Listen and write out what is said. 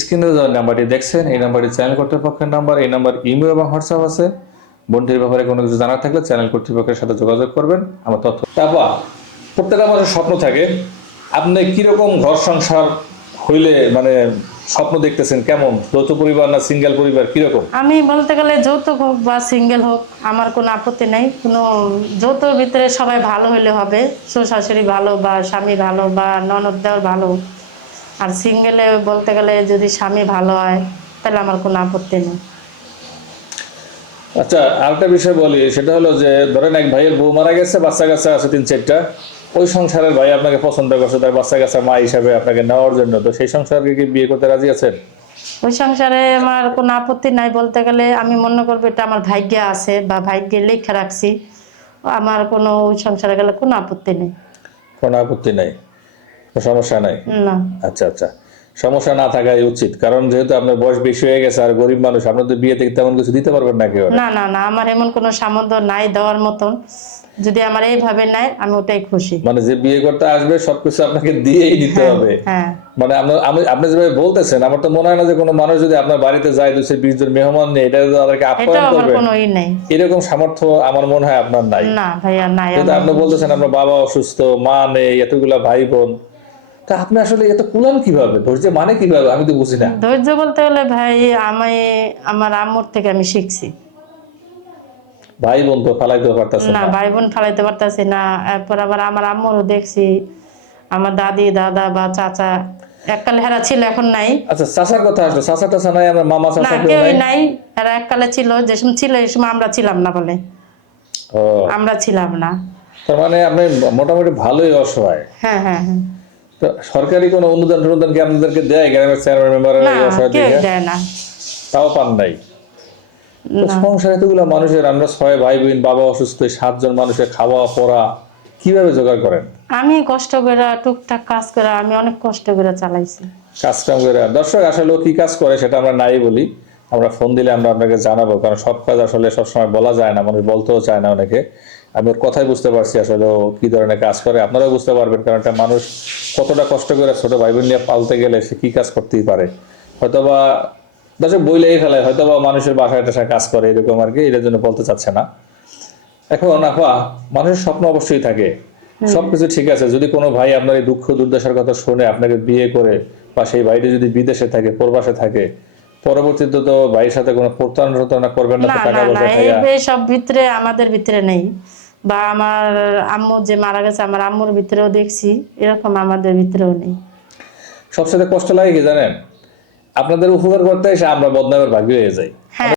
স্ক্রিনে যে নাম্বারটি দেখছেন, এই নাম্বারটি চ্যানেল কর্তৃপক্ষের নাম্বার, এই নাম্বার ইমেল এবং হোয়াটসঅ্যাপ আছে। বোনটির ব্যাপারে কোনো কিছু জানার থাকলে চ্যানেল কর্তৃপক্ষের সাথে যোগাযোগ করবেন। আমার তথ্য তারপর প্রত্যেকটা মানুষের স্বপ্ন থাকে, আপনি কীরকম ঘর সংসার হইলে মানে স্বপ্ন দেখতেছেন, কেমন? যৌথ পরিবার না সিঙ্গেল পরিবার, কীরকম? আমি বলতে গেলে যৌথ হোক বা সিঙ্গেল হোক, আমার কোনো আপত্তি নেই। কোনো যৌথ ভিতরে সবাই ভালো হলে হবে শ্বশুরি ভালো বা স্বামী ভালো বা ননদ দেওয়ার ভালো। আর সিঙ্গেলে বলতে গেলে যদি স্বামী ভালো হয় তাহলে আমার কোনো আপত্তি নেই। আচ্ছা আরেকটা বিষয় বলি সেটা হলো যে ধরেন এক ভাইয়ের বউ মারা গেছে বাচ্চা কাচ্চা আছে তিন চারটা। ওই সংসারের ভাই আপনাকে পছন্দ করছে তার বাচ্চা কাচ্চা মা হিসাবে আপনাকে নেওয়ার জন্য। তো সেই সংসারকে কি বিয়ে করতে রাজি আছেন? ওই সংসারে আমার কোনো আপত্তি নাই বলতে গেলে আমি মনে করব এটা আমার ভাগ্যে আছে বা ভাগ্যে লেখা রাখছি। আমার কোনো ওই সংসারে গেলে কোনো আপত্তি নেই। কোনো আপত্তি নাই। সমস্যা নাই? না। আচ্ছা আচ্ছা। সমস্যা না থাকাই উচিত। কারণ যেহেতু আপনার বয়স বেশি হয়ে গেছে আর গরিব মানুষ আপনার তো বিয়ে থেকে তেমন কিছু দিতে পারবেন না কেউ? না না না আমার এমন কোনো সামর্থ্য নাই দেওয়ার মতন। যদি আমার এইভাবে নেয় আমি ওটাই খুশি। মানে যে বিয়ে করতে আসবে সবকিছু আপনাকে দিয়েই দিতে হবে। হ্যাঁ। মানে আমি আপনি যেভাবে বলতেছেন আমার তো মনে হয় না যে কোনো মানুষ যদি আপনার বাড়িতে যায় দুশো বিশ জন মেহমান নিয়ে এটা তাদেরকে আপ্যায়ন করবে। নেই। এরকম সামর্থ্য আমার মনে হয় আপনার নাই। না ভাইয়া নাই আপনি বলতেছেন আপনার বাবা অসুস্থ মা নেই এতগুলা ভাই বোন তা আপনি আসলে এত কুলান কীভাবে? ধৈর্য মানে কীভাবে? আমি তো বুঝি না। ধৈর্য বলতে হলে ভাই আমি আমার আম্মুর থেকে আমি শিখছি। ভাই বোন তো ফালাইতে পারতেছেন না ভাই বোন ফালাইতে পারতাছি না। এরপর আবার আমার আম্মুরও দেখছি। আমার দাদি দাদা বা চাচা এককালে হেরা ছিল এখন নাই। আচ্ছা চাচার কথা আসলো। চাচা টাচা নাই আমার মামা চাচা কেউ নাই? এরা এককালে ছিল যে সময় ছিল এই সময় আমরা ছিলাম না বলে। আমরা ছিলাম না। তার মানে আপনি মোটামুটি ভালোই অসহায়। হ্যাঁ হ্যাঁ হ্যাঁ। সরকারি কোনো অনুদান অনুদান কি আপনাদেরকে দেয়? গ্রামের চেয়ারম্যান মেম্বারের না দেয় তাও পান নাই। সংসারে এতগুলো মানুষের আমরা ছয় ভাই বোন বাবা অসুস্থ সাতজন মানুষের খাওয়া পড়া কীভাবে জোগাড় করেন? আমি কষ্ট করে টুকটাক কাজ করে আমি অনেক কষ্ট করে চালাইছি। কাজ কাম করে। দর্শক আসলে কি কাজ করে সেটা আমরা নাই বলি। আমরা ফোন দিলে আমরা আপনাকে জানাব কারণ সব কাজ আসলে সবসময় বলা যায় না মানুষ বলতেও চায় না অনেকে। আমি ওর কথাই বুঝতে পারছি আসলে ও কি ধরনের কাজ করে। আপনারাও বুঝতে পারবেন কারণ একটা মানুষ কতটা কষ্ট করে ছোট ভাই বোন নিয়ে পালতে গেলে সে কি কাজ করতেই পারে। হয়তোবা দর্শক বই লেগে ফেলায় হয়তোবা মানুষের বাসায় টাসায় কাজ করে এরকম আর কি এটার জন্য বলতে চাচ্ছে না। এখন আপা মানুষের স্বপ্ন অবশ্যই থাকে। সবকিছু ঠিক আছে যদি কোনো ভাই আপনার এই দুঃখ দুর্দশার কথা শুনে আপনাকে বিয়ে করে বা সেই ভাইটি যদি বিদেশে থাকে প্রবাসে থাকে পরবর্তীতে তো ভাইয়ের সাথে কোনো প্রতারণা করবেন না টাকা পয়সা সব ভিতরে আমাদের ভিতরে নেই। বা আমার আম্মু যে মারা গেছে, আমার আম্মুর ভিতরেও দেখছি, এরকম আমাদের ভিতরেও নেই। সবচেয়ে কষ্ট লাগে কি জানেন? আপনাদের উপকার করতে এসে আমরা বদনামের ভাগ্য হয়ে যাই।